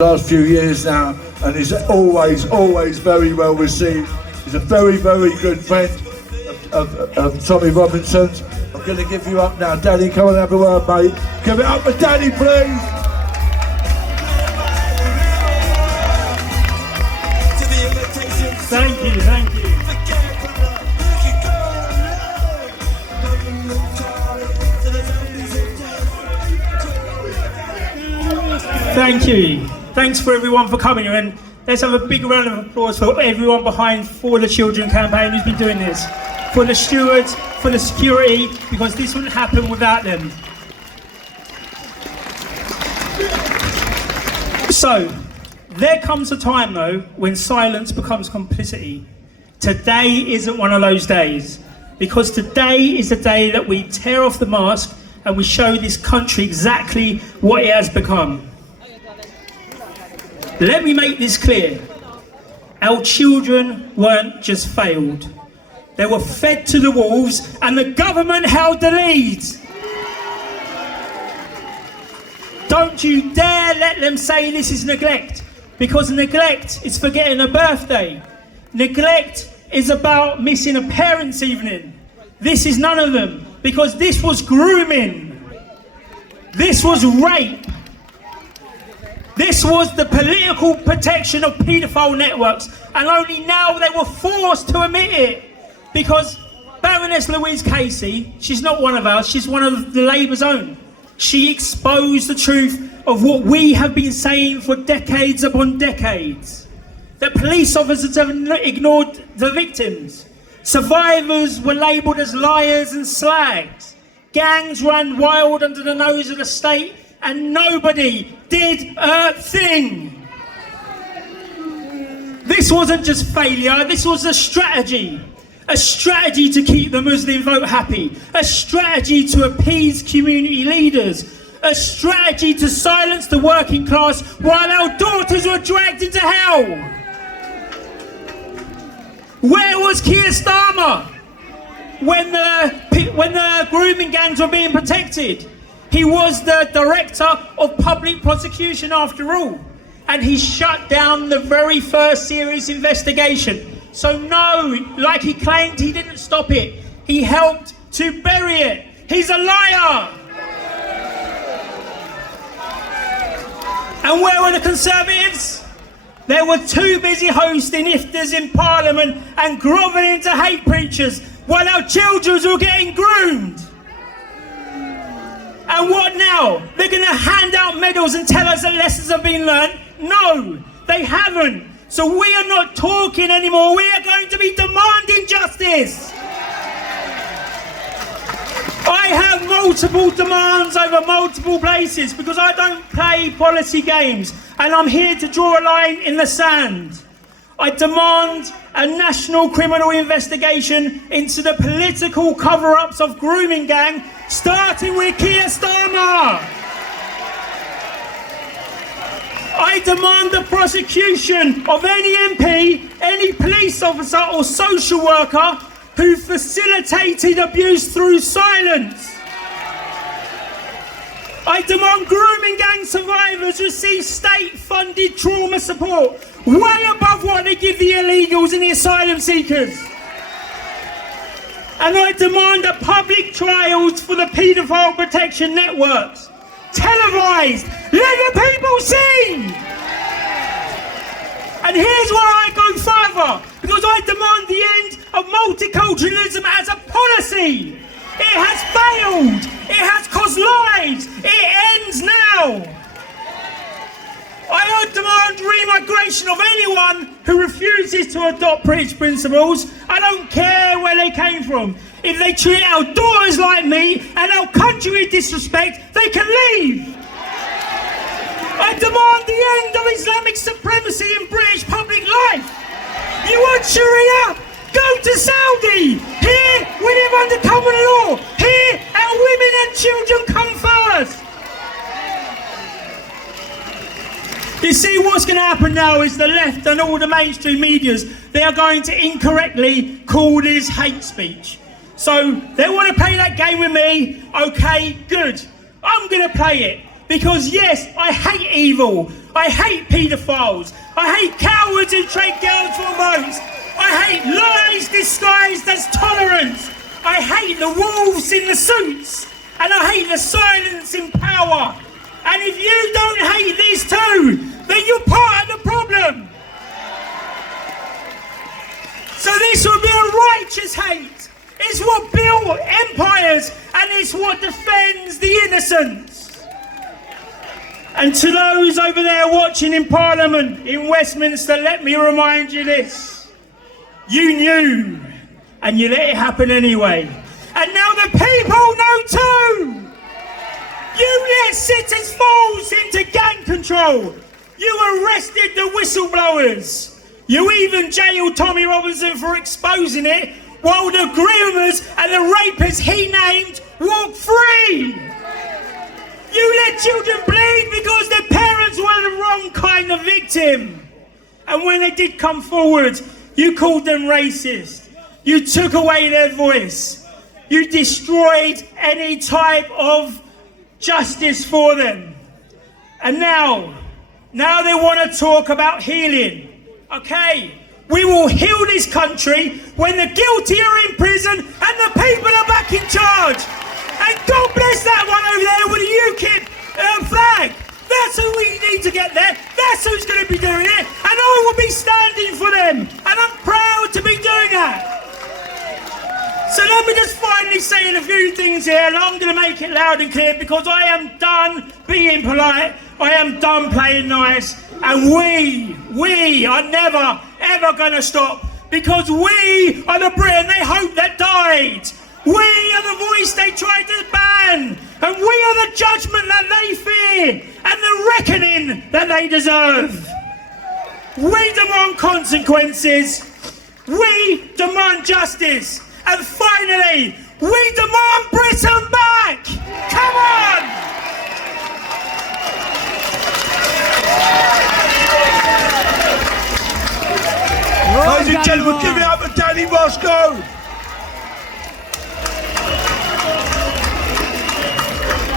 Last few years now, and is always very well received. He's a very good friend of Tommy Robinson's. I'm going to give you up now. Daddy, come and have a word, mate. Give it up for Daddy, please. Thank you. Thank you. Thanks for everyone for coming, and let's have a big round of applause for everyone behind For the Children campaign who's been doing this. For the stewards, for the security, because this wouldn't happen without them. So, there comes a time though when silence becomes complicity. Today isn't one of those days, because today is the day that we tear off the mask and we show this country exactly what it has become. Let me make this clear. Our children weren't just failed. They were fed to the wolves and the government held the lead. Don't you dare let them say this is neglect, because neglect is forgetting a birthday. Neglect is about missing a parents' evening. This is none of them, because this was grooming. This was rape. This was the political protection of paedophile networks, and only now they were forced to admit it, because Baroness Louise Casey, she's not one of ours, she's one of the Labour's own. She exposed the truth of what we have been saying for decades upon decades. That police officers have ignored the victims. Survivors were labelled as liars and slags. Gangs ran wild under the nose of the state, and nobody did a thing. This wasn't just failure, this was a strategy. A strategy to keep the Muslim vote happy. A strategy to appease community leaders. A strategy to silence the working class while our daughters were dragged into hell. Where was Keir Starmer when the grooming gangs were being protected? He was the director of public prosecution after all, and he shut down the very first serious investigation. So no, like he claimed, he didn't stop it. He helped to bury it. He's a liar. And where were the Conservatives? They were too busy hosting iftars in Parliament and grovelling to hate preachers while our children were getting groomed. And what now? They're going to hand out medals and tell us that lessons have been learned? No, they haven't. So we are not talking anymore. We are going to be demanding justice. I have multiple demands over multiple places because I don't play policy games, and I'm here to draw a line in the sand. I demand a national criminal investigation into the political cover-ups of grooming gang, starting with Keir Starmer. I demand the prosecution of any MP, any police officer or social worker who facilitated abuse through silence. I demand grooming gang survivors receive state-funded trauma support, way above what they give the illegals and the asylum seekers. And I demand a public trials for the paedophile protection networks, televised, let the people see. And here's where I go further, because I demand the end of multiculturalism as a policy. It has failed. It has cost lives. It ends now. I demand remigration of anyone who refuses to adopt British principles. I don't care where they came from. If they treat our daughters like me and our country with disrespect, they can leave. I demand the end of Islamic supremacy in British public life. You want Sharia? Go to Saudi. Here we live under common law. Here our women and children come first. You see, what's going to happen now is the left and all the mainstream medias, they are going to incorrectly call this hate speech. So they want to play that game with me. Okay, good. I'm going to play it. Because yes, I hate evil. I hate paedophiles. I hate cowards who trade girls for votes. I hate lies disguised as tolerance. I hate the wolves in the suits. And I hate the silence in power. And if you don't hate these two, then you're part of the problem. So this will be a righteous hate. It's what built empires, and it's what defends the innocents. And to those over there watching in Parliament in Westminster, let me remind you this. You knew, and you let it happen anyway. And now the people know too. You let sit-as fools into gang control. You arrested the whistleblowers. You even jailed Tommy Robinson for exposing it, while the groomers and the rapists he named walk free. You let children bleed because their parents were the wrong kind of victim. And when they did come forward, you called them racist. You took away their voice. You destroyed any type of justice for them. And now they want to talk about healing. Okay, we will heal this country when the guilty are in prison and the people are back in charge. And God bless that one over there with the UKIP flag. That's who we need to get there. That's who's going to be doing it. And I will be standing for them. And I'm proud to be doing that. So let me just finally say a few things here, and I'm going to make it loud and clear because I am done being polite. I am done playing nice. And we are never, ever going to stop because we are the Britain they hoped that died. We are the voice they tried to ban. And we are the judgment that they fear and the reckoning that they deserve. We demand consequences. We demand justice. And finally, we demand Britain back! Come on! Ladies and gentlemen, give it up for Danny Roscoe!